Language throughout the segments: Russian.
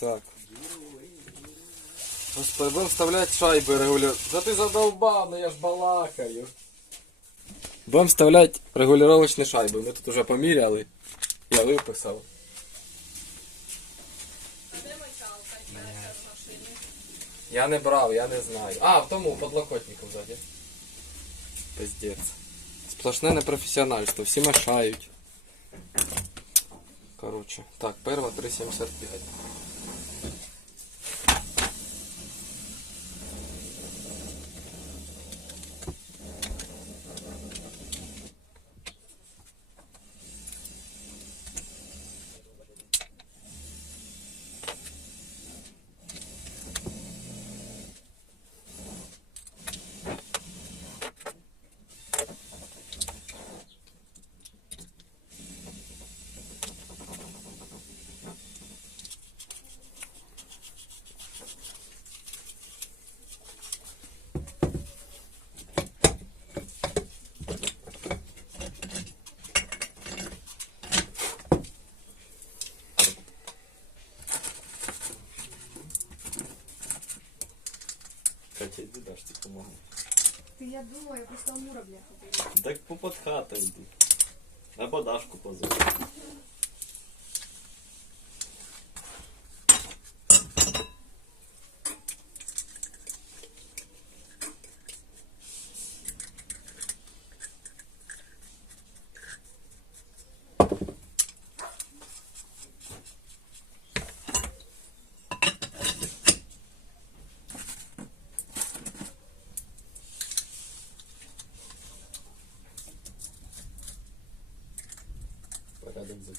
Так. Господи, будемо вставляти шайби регулювати. Да ти задовбав, ну я ж балакаю. Будемо вставляти регулювачні шайби. Ми тут уже поміряли. Я виписав. Я не брав, я не знаю. А, в тому подлокотнику ззаді. Пиздец. Сплошне непрофесіональство, всі мешають. Короче, так, перва 3,75. Думаю, я просто Амура. Так попод хата йди. Або Дашку позови.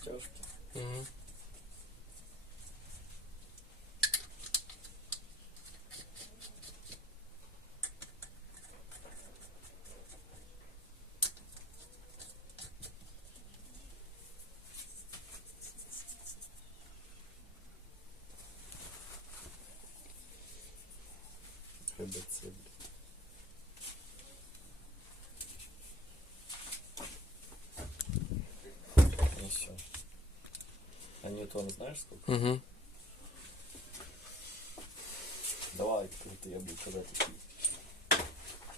Затяжки. Угу. ХБЦ, блядь. Ну все. Ньютон знаешь сколько? Угу. Давай, крути, я буду когда такие.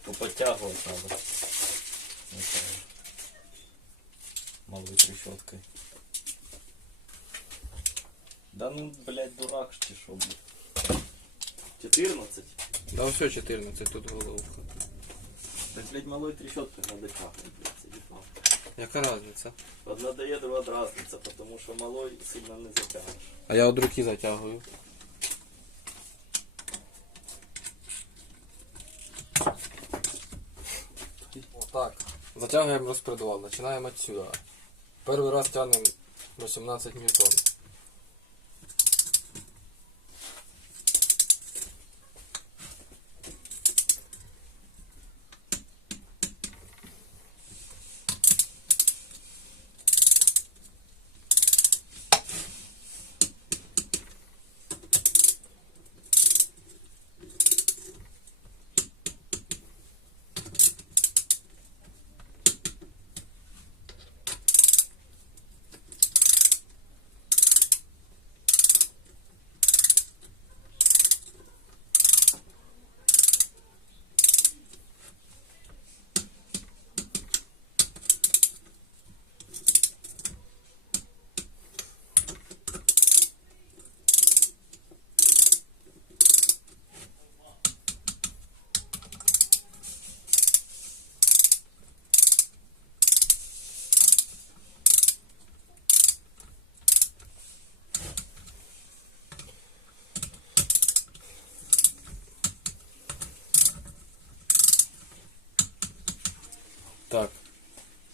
Ну, подтягивать надо. Не знаю. Малой трещоткой. Да ну, блядь, дурак, чи шо, блядь. 14? Да все 14 тут головка. Так, блядь, малой трещоткой надо тягать, блядь, це. Яка разниця? Одна дає, друга разниця, тому що малой сильно не затягнеш. А я от руки затягую. Так. Затягуємо розпредвал. Починаємо отсюда. Перший раз тягнемо 18 ньютон.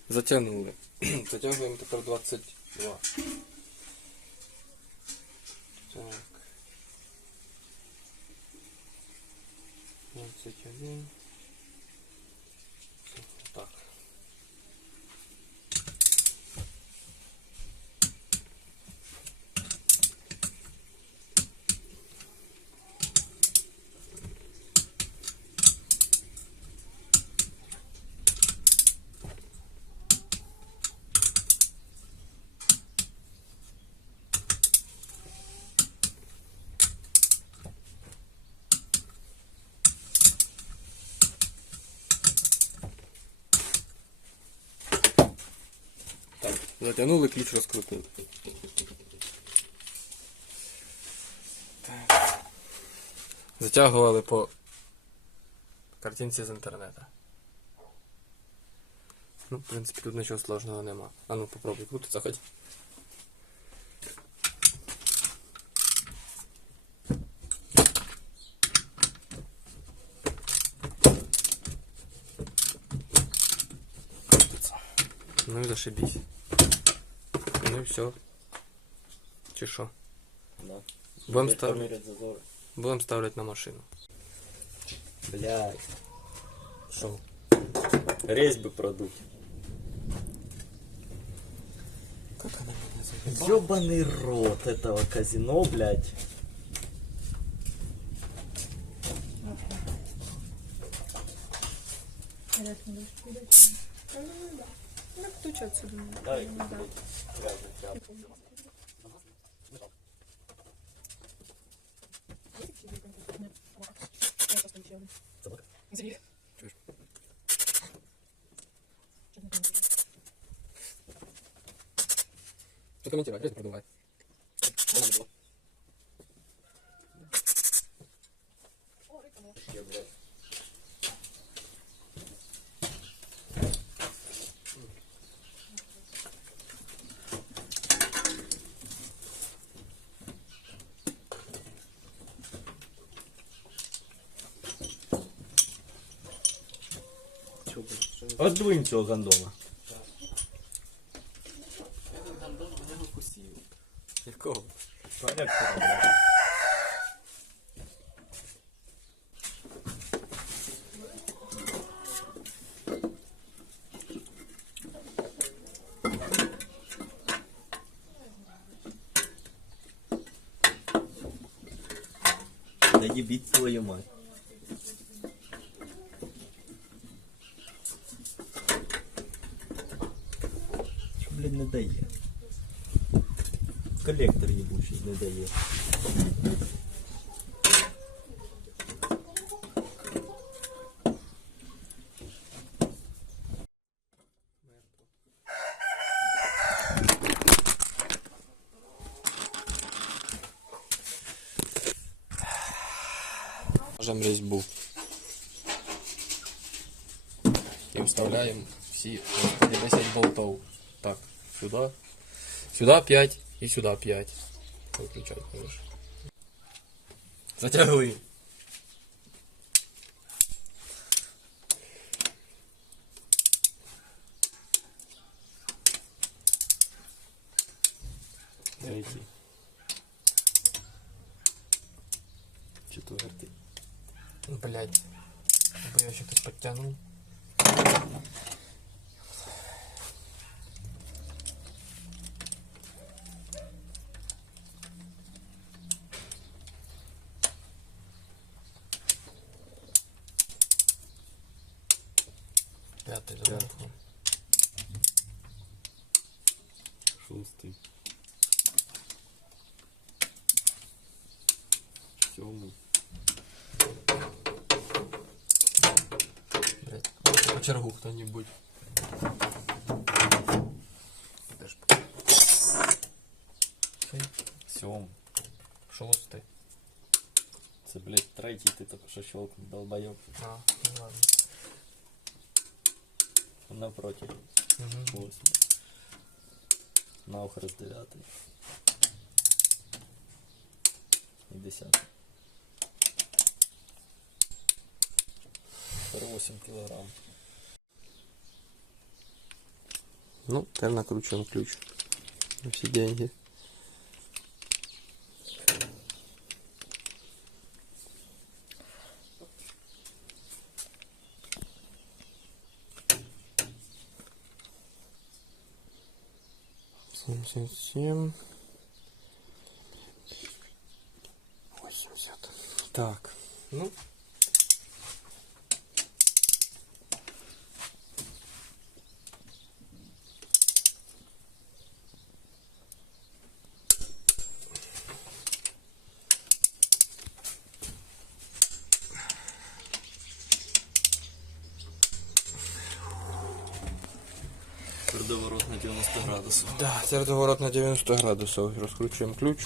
Затягнули. Затягуємо тепер 22. Так. 21. Затягнули, ключ розкрутили. Затягували по картинці з інтернету. Ну, в принципі, тут нічого сложного нема. А ну попробуй крутиться хоч. Ну і зашибись. Ну і все. Що? Да. Будем ставлять. зазори. Будемо ставити на машину. Блядь. Що? Резьбы продуть. Как она меня заебала? Ёбаный рот этого казино, блядь. Ну, ключ отсюда. Ну, да. Одвинь цього гандона. Якого? Да ебить твою мать. Що, блядь, не дає? Колектор ебучий не дає. Можемо різьбу. І вставляємо всі господи, 10 болтов. Так, сюди. Сюди 5 і сюди 5. Виключай, можеш. Затягуй. Третій. Четвертий. Блять. Я ще хтось П'ятий зверху. Шостий. Сьомий. Блять. По чергу? Цей Сьомий. Шостий. Це, блядь, третій ти так що щелкнув, долбойоб. А, ну ладно. Напротив. Угу. Восьмий. Наухрест дев'ятий. І десятий. 48 кілограм. Ну, теперь накручиваем ключ на все деньги. Семьдесят семь. Восемьдесят. Так, ну. Твердоворотний 90 градусів. Да, твердоворот на 90 градусів. Розкручуємо ключ.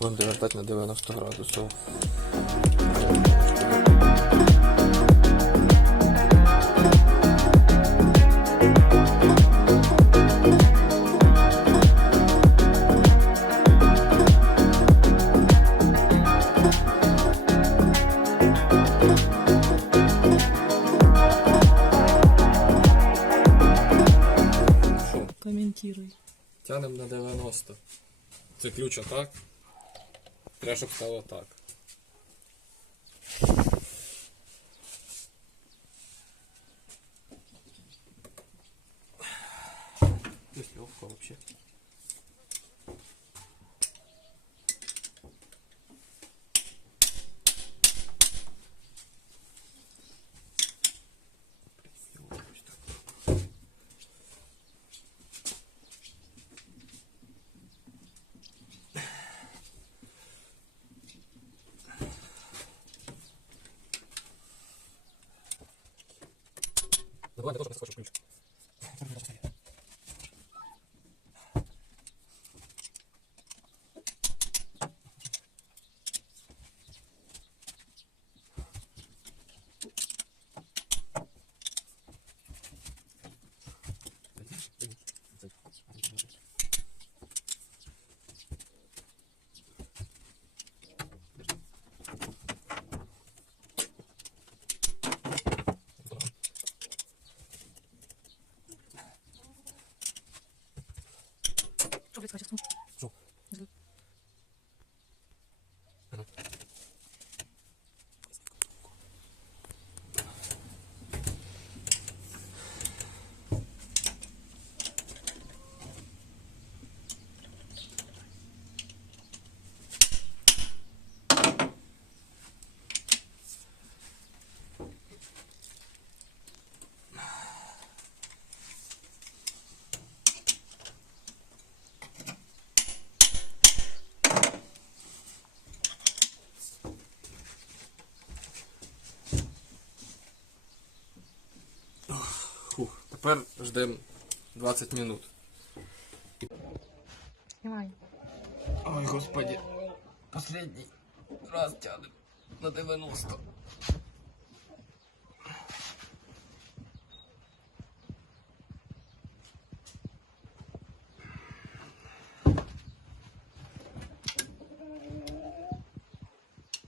Будемо довертати на 90 градусів. Тянемо на 90. Це ключ отак. Треба, щоб стало так. Легко вообще. Ты тоже подскочишь ключ. Тепер ждемо 20 минут. Снимай. Ой, господи. Последний раз тянем на 90.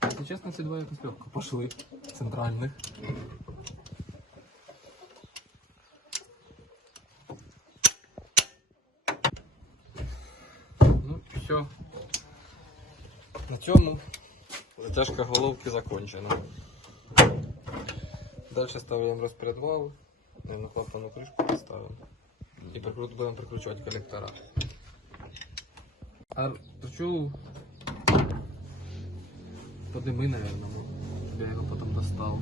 Если честно, ці двоє якось легко пошли центральних. Ну, все. На цьому затяжка головки закончена. Дальше ставим распредвал, на клапану крышку поставим. И прикрут, будем прикручивать коллектора. А почему подымы, наверное, ну, я его потом достал.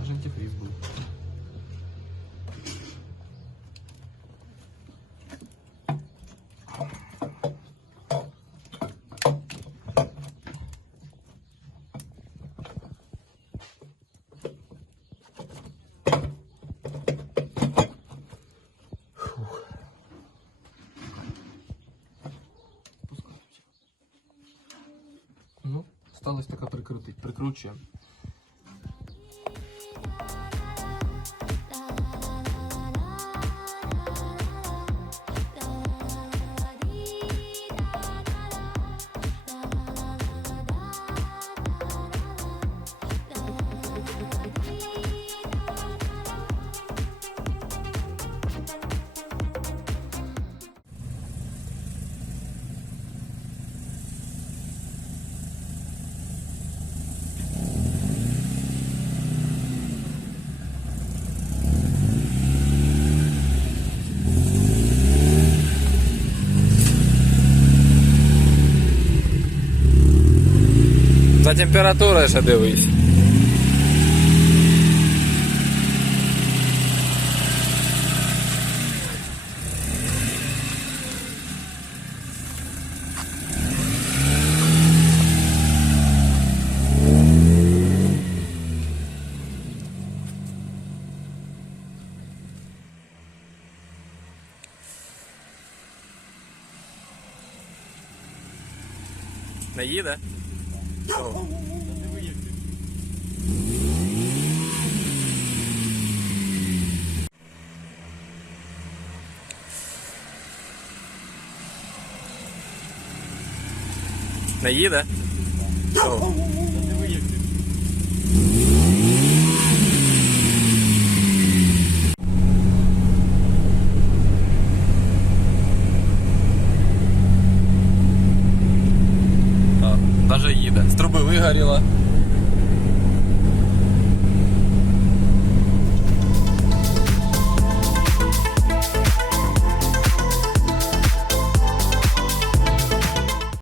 Даже антифриз был. Осталось только прикрутить. Прикручиваем. За температурою ще дивись. Не їде? Чого? Не їде? Чого? Так, навіть їде. З труби вигоріла.